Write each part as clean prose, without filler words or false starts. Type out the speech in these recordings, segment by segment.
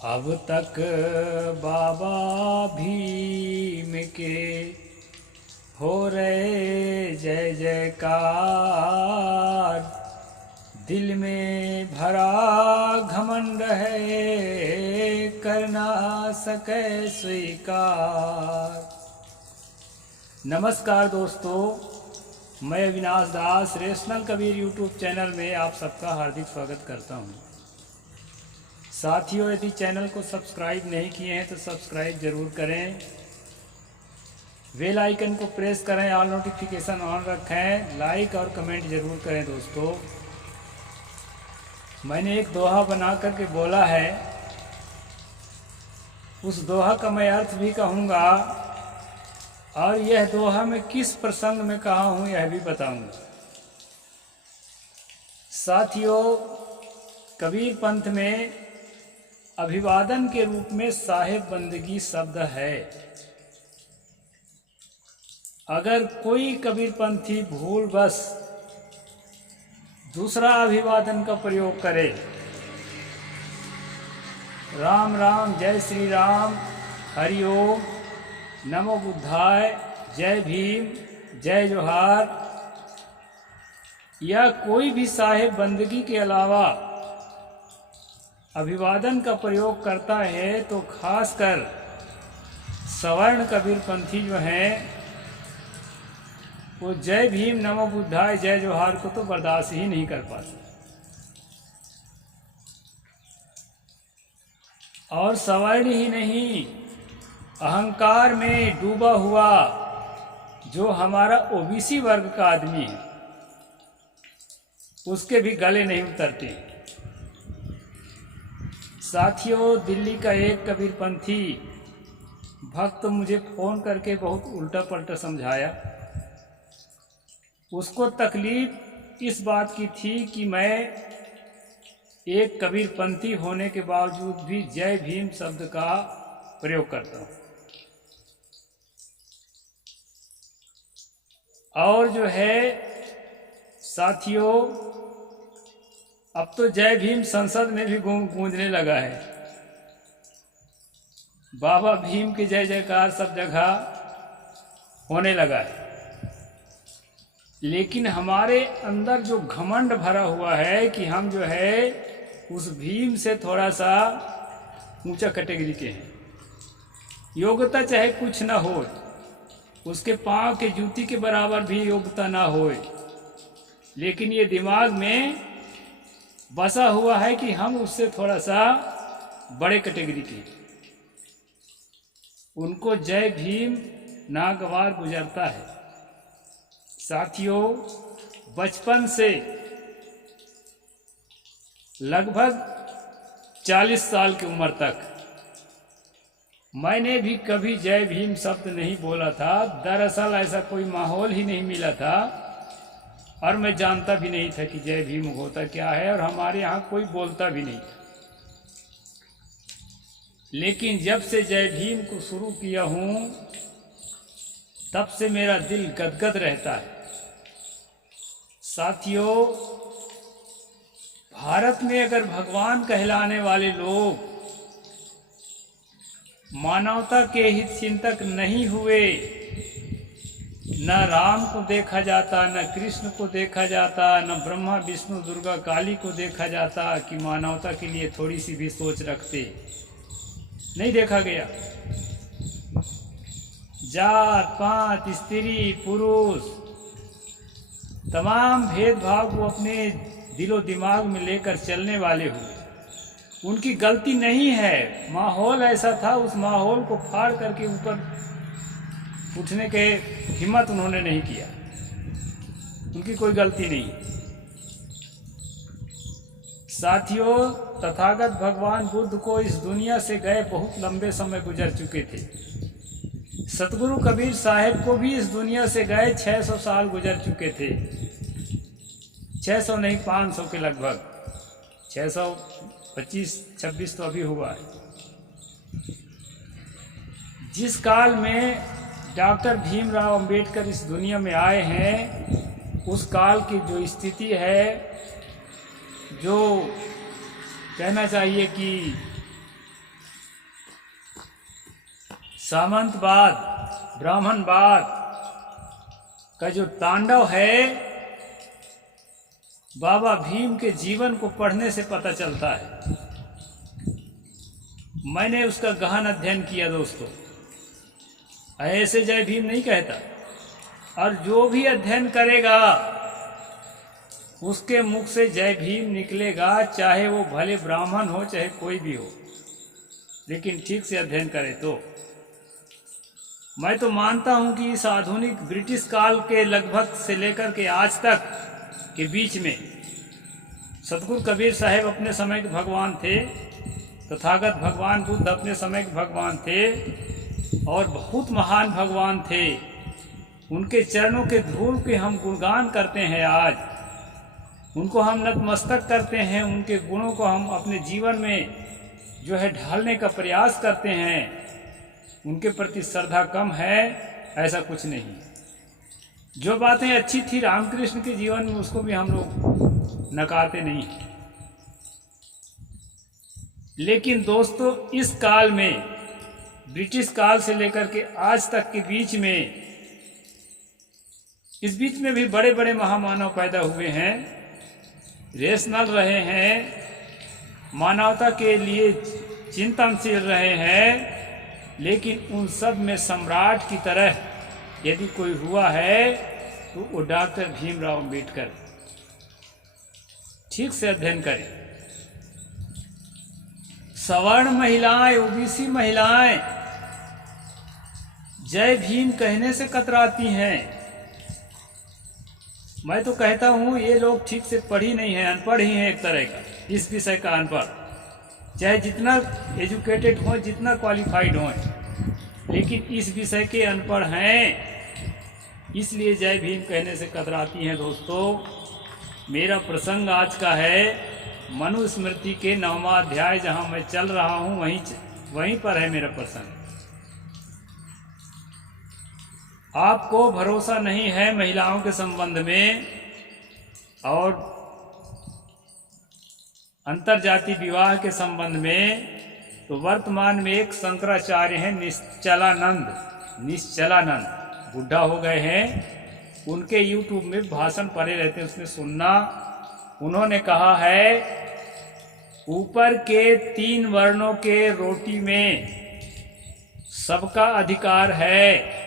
अब तक बाबा भीम के हो रहे जय जयकार। दिल में भरा घमंड है, कर ना सके स्वीकार। नमस्कार दोस्तों, मैं अविनाश दास रेशनल कबीर यूट्यूब चैनल में आप सबका हार्दिक स्वागत करता हूं। साथियों, यदि चैनल को सब्सक्राइब नहीं किए हैं तो सब्सक्राइब ज़रूर करें, बेल आइकन को प्रेस करें, ऑल नोटिफिकेशन ऑन रखें, लाइक और कमेंट ज़रूर करें। दोस्तों, मैंने एक दोहा बना करके बोला है, उस दोहा का मैं अर्थ भी कहूँगा और यह दोहा मैं किस प्रसंग में कहा हूँ यह भी बताऊँगा। साथियों, कबीर पंथ में अभिवादन के रूप में साहेब बंदगी शब्द है। अगर कोई कबीर पंथी भूलवश दूसरा अभिवादन का प्रयोग करे, राम राम, जय श्री राम, हरि ओम, नमो बुद्धाय, जय भीम, जय जोहार, या कोई भी साहेब बंदगी के अलावा अभिवादन का प्रयोग करता है, तो खासकर सवर्ण कबीर पंथी जो हैं वो जय भीम, नमो बुद्धाय, जय जोहार को तो बर्दाश्त ही नहीं कर पाते। और सवर्ण ही नहीं, अहंकार में डूबा हुआ जो हमारा ओबीसी वर्ग का आदमी है, उसके भी गले नहीं उतरते। साथियों, दिल्ली का एक कबीरपंथी भक्त मुझे फ़ोन करके बहुत उल्टा पलटा समझाया। उसको तकलीफ इस बात की थी कि मैं एक कबीरपंथी होने के बावजूद भी जय भीम शब्द का प्रयोग करता हूँ। और जो है साथियों, अब तो जय भीम संसद में भी गूंजने लगा है। बाबा भीम की जय जयकार सब जगह होने लगा है। लेकिन हमारे अंदर जो घमंड भरा हुआ है कि हम जो है उस भीम से थोड़ा सा ऊंचा कैटेगरी के हैं। योग्यता चाहे कुछ ना हो, उसके पांव के जूती के बराबर भी योग्यता ना हो, लेकिन ये दिमाग में बसा हुआ है कि हम उससे थोड़ा सा बड़े कैटेगरी के। उनको जय भीम नागवार गुजरता है। साथियों, बचपन से लगभग 40 साल की उम्र तक मैंने भी कभी जय भीम शब्द नहीं बोला था। दरअसल ऐसा कोई माहौल ही नहीं मिला था और मैं जानता भी नहीं था कि जय भीम होता क्या है, और हमारे यहाँ कोई बोलता भी नहीं था। लेकिन जब से जय भीम को शुरू किया हूँ, तब से मेरा दिल गदगद रहता है। साथियों, भारत में अगर भगवान कहलाने वाले लोग मानवता के हित चिंतक नहीं हुए, न राम को देखा जाता, न कृष्ण को देखा जाता, न ब्रह्मा विष्णु दुर्गा काली को देखा जाता कि मानवता के लिए थोड़ी सी भी सोच रखते, नहीं देखा गया। जात पात, स्त्री पुरुष, तमाम भेदभाव को अपने दिलो दिमाग में लेकर चलने वाले हुए। उनकी गलती नहीं है, माहौल ऐसा था, उस माहौल को फाड़ करके ऊपर उठने के हिम्मत उन्होंने नहीं किया। उनकी कोई गलती नहीं। साथियों, तथागत भगवान बुद्ध को इस दुनिया से गए बहुत लंबे समय गुजर चुके थे। सतगुरु कबीर साहब को भी इस दुनिया से गए 600 साल गुजर चुके थे। 600 नहीं, 500 के लगभग, 625-26 तो अभी हुआ है। जिस काल में डॉक्टर भीमराव अंबेडकर इस दुनिया में आए हैं, उस काल की जो स्थिति है, जो कहना चाहिए कि सामंतवाद, ब्राह्मणवाद का जो तांडव है, बाबा भीम के जीवन को पढ़ने से पता चलता है। मैंने उसका गहन अध्ययन किया दोस्तों, ऐसे जय भीम नहीं कहता। और जो भी अध्ययन करेगा उसके मुख से जय भीम निकलेगा, चाहे वो भले ब्राह्मण हो चाहे कोई भी हो, लेकिन ठीक से अध्ययन करे तो। मैं तो मानता हूं कि इस आधुनिक ब्रिटिश काल के लगभग से लेकर के आज तक के बीच में सतगुरु कबीर साहब अपने समय के भगवान थे, तथागत भगवान बुद्ध अपने समय के भगवान थे, और बहुत महान भगवान थे। उनके चरणों के धूल के हम गुणगान करते हैं, आज उनको हम नतमस्तक करते हैं, उनके गुणों को हम अपने जीवन में जो है ढालने का प्रयास करते हैं। उनके प्रति श्रद्धा कम है, ऐसा कुछ नहीं। जो बातें अच्छी थी रामकृष्ण के जीवन में, उसको भी हम लोग नकारते नहीं। लेकिन दोस्तों, इस काल में, ब्रिटिश काल से लेकर के आज तक के बीच में, इस बीच में भी बड़े बड़े महामानव पैदा हुए हैं, रेशनल रहे हैं, मानवता के लिए चिंतनशील रहे हैं, लेकिन उन सब में सम्राट की तरह यदि कोई हुआ है तो वो डॉक्टर भीमराव अम्बेडकर। ठीक से अध्ययन करें। सवर्ण महिलाएं, ओबीसी महिलाएं जय भीम कहने से कतराती हैं। मैं तो कहता हूं ये लोग ठीक से पढ़ी नहीं है, अनपढ़ ही है एक तरह का, इस विषय का अनपढ़। चाहे जितना एजुकेटेड हो, जितना क्वालिफाइड हो, लेकिन इस विषय के अनपढ़ हैं, इसलिए जय भीम कहने से कतराती हैं। दोस्तों, मेरा प्रसंग आज का है मनुस्मृति के 9वां अध्याय, जहां मैं चल रहा हूं वहीं पर है मेरा प्रसंग। आपको भरोसा नहीं है महिलाओं के संबंध में और अंतरजातीय विवाह के संबंध में, तो वर्तमान में एक शंकराचार्य हैं निश्चलानंद, बुढ़ा हो गए हैं। उनके यूट्यूब में भाषण पड़े रहते हैं, उसमें सुनना। उन्होंने कहा है, ऊपर के 3 वर्णों के रोटी में सबका अधिकार है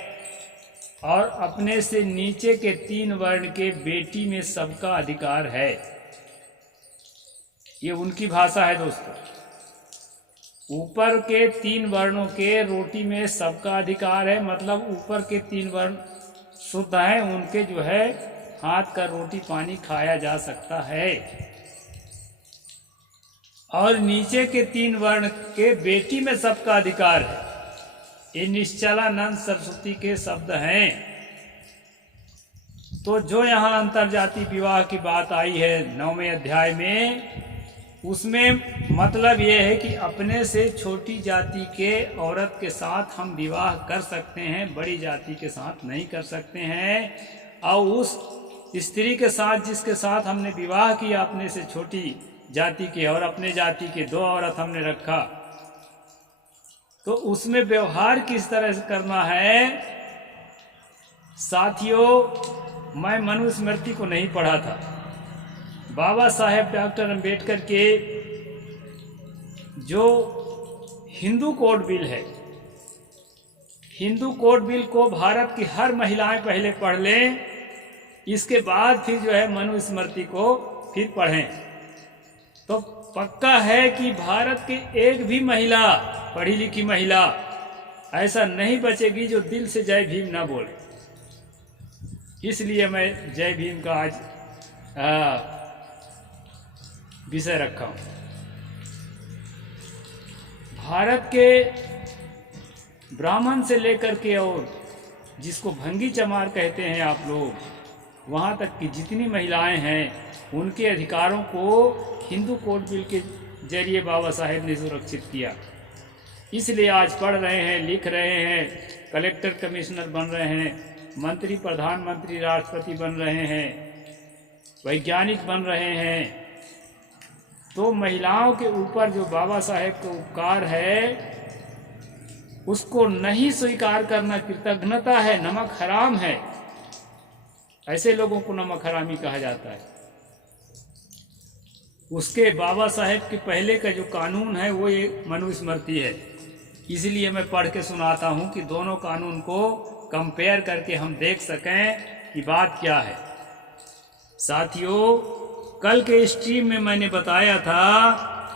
और अपने से नीचे के 3 वर्ण के बेटी में सबका अधिकार है। ये उनकी भाषा है दोस्तों। ऊपर के 3 वर्णों के रोटी में सबका अधिकार है, मतलब ऊपर के 3 वर्ण शुद्ध हैं, उनके जो है हाथ का रोटी पानी खाया जा सकता है, और नीचे के 3 वर्ण के बेटी में सबका अधिकार है। ये निश्चलानंद सरस्वती के शब्द हैं। तो जो यहाँ अंतरजातीय विवाह की बात आई है 9वें अध्याय में, उसमें मतलब ये है कि अपने से छोटी जाति के औरत के साथ हम विवाह कर सकते हैं, बड़ी जाति के साथ नहीं कर सकते हैं। और उस स्त्री के साथ जिसके साथ हमने विवाह किया अपने से छोटी जाति के, और अपने जाति के 2 औरत हमने रखा, तो उसमें व्यवहार किस तरह से करना है। साथियों, मैं मनुस्मृति को नहीं पढ़ा था। बाबा साहेब डॉक्टर अम्बेडकर के जो हिंदू कोड बिल है, हिंदू कोड बिल को भारत की हर महिलाएं पहले पढ़ लें, इसके बाद फिर जो है मनुस्मृति को फिर पढ़ें, तो पक्का है कि भारत की एक भी महिला, पढ़ी लिखी महिला ऐसा नहीं बचेगी जो दिल से जय भीम ना बोले। इसलिए मैं जय भीम का आज विषय रखा हूं। भारत के ब्राह्मण से लेकर के और जिसको भंगी चमार कहते हैं आप लोग, वहाँ तक की जितनी महिलाएं हैं, उनके अधिकारों को हिंदू कोड बिल के जरिए बाबा साहेब ने सुरक्षित किया। इसलिए आज पढ़ रहे हैं, लिख रहे हैं, कलेक्टर कमिश्नर बन रहे हैं, मंत्री प्रधानमंत्री राष्ट्रपति बन रहे हैं, वैज्ञानिक बन रहे हैं। तो महिलाओं के ऊपर जो बाबा साहेब का उपकार है, उसको नहीं स्वीकार करना कृतघ्नता है, नमक हराम है। ऐसे लोगों को नमक हरामी कहा जाता है। उसके बाबा साहेब के पहले का जो कानून है वो ये मनुस्मृति है। इसलिए मैं पढ़ के सुनाता हूँ कि दोनों कानून को कंपेयर करके हम देख सकें कि बात क्या है। साथियों, कल के स्ट्रीम में मैंने बताया था,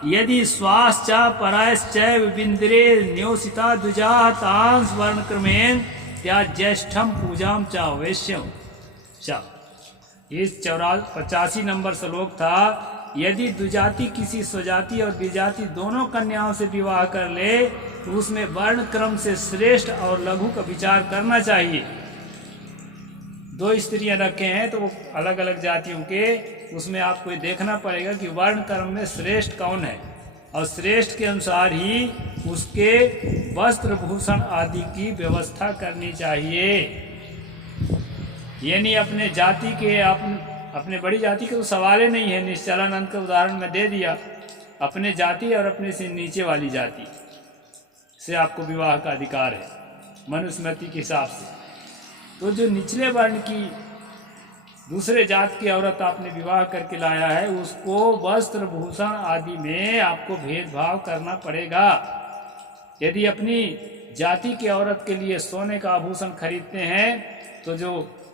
यदि स्वाश्चा परायश्चैव बिंद्रे न्योसिता द्विजा तांस वर्ण क्रमेण त्याज्येष्ठम पूजाम चा वैश्यम चा। इस 85 नंबर श्लोक था, यदि द्विजाति किसी स्वजाति और विजाति दोनों कन्याओं से विवाह कर ले तो उसमें वर्ण क्रम से श्रेष्ठ और लघु का विचार करना चाहिए। दो स्त्रियां रखे हैं तो वो अलग अलग जातियों के, उसमें आपको ये देखना पड़ेगा कि वर्ण क्रम में श्रेष्ठ कौन है, और श्रेष्ठ के अनुसार ही उसके वस्त्र भूषण आदि की व्यवस्था करनी चाहिए। यानी अपने जाति के, अपने बड़ी जाति के तो सवाल ही नहीं है। निश्चलानंद का उदाहरण मैं दे दिया। अपने जाति और अपने से नीचे वाली जाति से आपको विवाह का अधिकार है मनुस्मृति के हिसाब से। तो जो निचले वर्ण की दूसरे जात की औरत आपने विवाह करके लाया है, उसको वस्त्र भूषण आदि में आपको भेदभाव करना पड़ेगा। यदि अपनी जाति की औरत के लिए सोने का आभूषण खरीदते हैं तो जो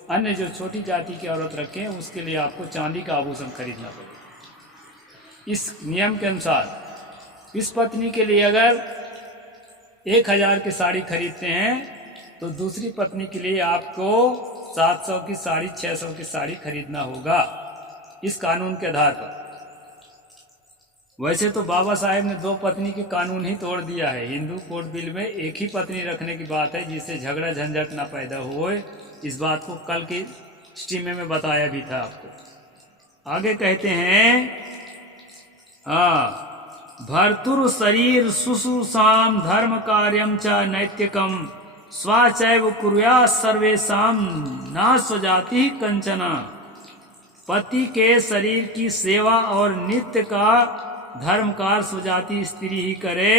अन्य जो छोटी जाति की औरत रखें उसके लिए आपको चांदी का आभूषण खरीदना पड़ेगा। इस नियम के अनुसार इस पत्नी के लिए अगर 1000 की साड़ी खरीदते हैं तो दूसरी पत्नी के लिए आपको 700 की साड़ी, 600 की साड़ी खरीदना होगा इस कानून के आधार पर। वैसे तो बाबा साहेब ने 2 पत्नी के कानून ही तोड़ दिया है। हिंदू कोड बिल में एक ही पत्नी रखने की बात है, जिससे झगड़ा झंझट ना पैदा हो। इस बात को कल की स्ट्रीम में बताया भी था आपको। आगे कहते हैं, भर्तुर शरीर शुश्रूषाम धर्म कार्यम च नैतिकम स्वाचैव कुर्यात् सर्वेषाम न स्वजाति कंचना। पति के शरीर की सेवा और नित्य का धर्मकार स्वजाति स्त्री ही करे,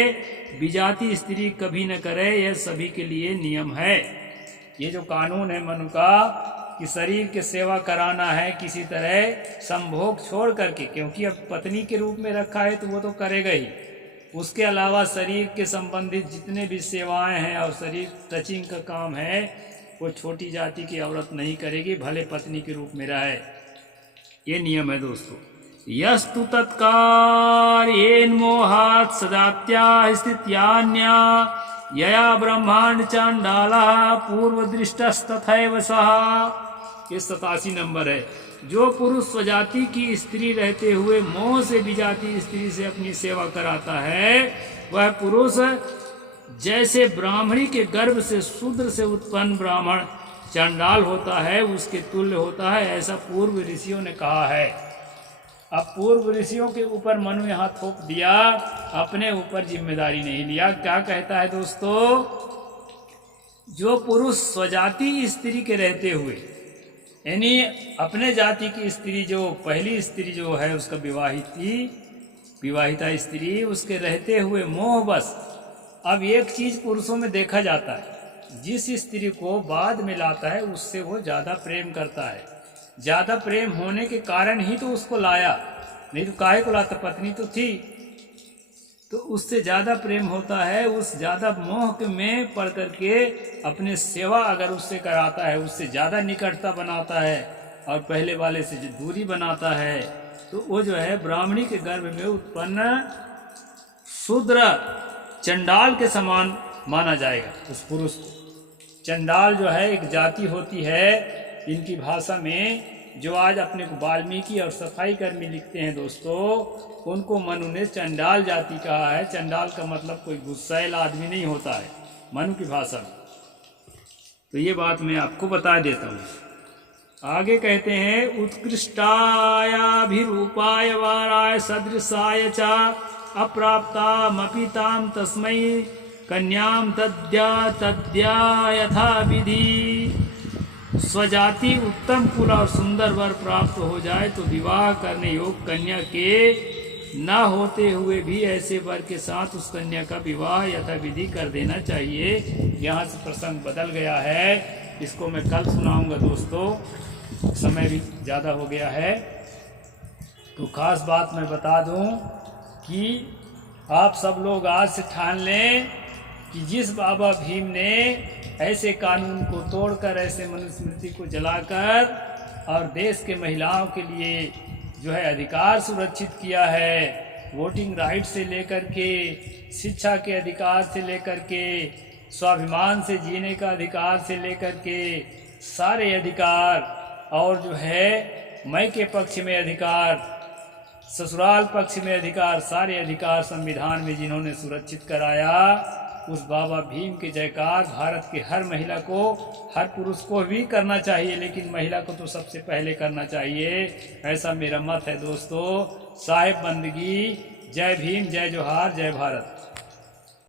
विजाति स्त्री कभी न करे, यह सभी के लिए नियम है। ये जो कानून है मनु का कि शरीर के सेवा कराना है किसी तरह संभोग छोड़ करके, क्योंकि अब पत्नी के रूप में रखा है तो वो तो करेगा ही। उसके अलावा शरीर के संबंधित जितने भी सेवाएं हैं और शरीर टचिंग का काम है वो छोटी जाति की औरत नहीं करेगी, भले पत्नी के रूप में रहे। ये नियम है दोस्तों। यस्तु तत्कार्येन मोहात् सजात्या स्थित्यान्या यया ब्रह्मांड चांडाला पूर्व दृष्टस्तथैव सः। ये 87 नंबर है। जो पुरुष स्वजाति की स्त्री रहते हुए मोह से विजाति स्त्री से अपनी सेवा कराता है, वह पुरुष जैसे ब्राह्मणी के गर्भ से शूद्र से उत्पन्न ब्राह्मण चंडाल होता है उसके तुल्य होता है, ऐसा पूर्व ऋषियों ने कहा है। अब पूर्व ऋषियों के ऊपर मनु यहाँ थोप दिया, अपने ऊपर जिम्मेदारी नहीं लिया। क्या कहता है दोस्तों, जो पुरुष स्वजाति स्त्री के रहते हुए, यानी अपने जाति की स्त्री, जो पहली स्त्री जो है उसका विवाहिता स्त्री, उसके रहते हुए मोह बस। अब एक चीज पुरुषों में देखा जाता है, जिस स्त्री को बाद में लाता है उससे वो ज्यादा प्रेम करता है। ज्यादा प्रेम होने के कारण ही तो उसको लाया, नहीं तो काहे को लाता, पत्नी तो थी। तो उससे ज्यादा प्रेम होता है, उस ज्यादा मोह में पड़ करके अपने सेवा अगर उससे कराता है, उससे ज्यादा निकटता बनाता है और पहले वाले से जो दूरी बनाता है, तो वो जो है ब्राह्मणी के गर्भ में उत्पन्न शूद्र चंडाल के समान माना जाएगा उस पुरुष को। चंडाल जो है एक जाति होती है इनकी भाषा में, जो आज अपने को वाल्मीकि और सफाई कर्मी लिखते हैं दोस्तों, उनको मनु ने चंडाल जाति कहा है। चंडाल का मतलब कोई गुस्सैल आदमी नहीं होता है मनु की भाषा में। तो ये बात मैं आपको बता देता हूँ। आगे कहते हैं, उत्कृष्टायाभिरूपाय वाराय सदृशाय च अप्राप्तामपि तां तस्मै कन्याम तद्या यथा विधि। स्वजाति उत्तम कुल और सुंदर वर प्राप्त हो जाए तो विवाह करने योग्य कन्या के ना होते हुए भी ऐसे वर के साथ उस कन्या का विवाह यथाविधि कर देना चाहिए। यहाँ से प्रसंग बदल गया है, इसको मैं कल सुनाऊंगा दोस्तों, समय भी ज़्यादा हो गया है। तो खास बात मैं बता दूं कि आप सब लोग आज से ठान लें कि जिस बाबा भीम ने ऐसे कानून को तोड़कर, ऐसे मनुस्मृति को जलाकर और देश के महिलाओं के लिए जो है अधिकार सुरक्षित किया है, वोटिंग राइट से लेकर के, शिक्षा के अधिकार से लेकर के, स्वाभिमान से जीने का अधिकार से लेकर के, सारे अधिकार, और जो है मायके पक्ष में अधिकार, ससुराल पक्ष में अधिकार, सारे अधिकार संविधान में जिन्होंने सुरक्षित कराया, उस बाबा भीम के जयकार भारत के हर महिला को, हर पुरुष को भी करना चाहिए, लेकिन महिला को तो सबसे पहले करना चाहिए, ऐसा मेरा मत है दोस्तों। साहिब बंदगी। जय भीम, जय जोहार, जय भारत।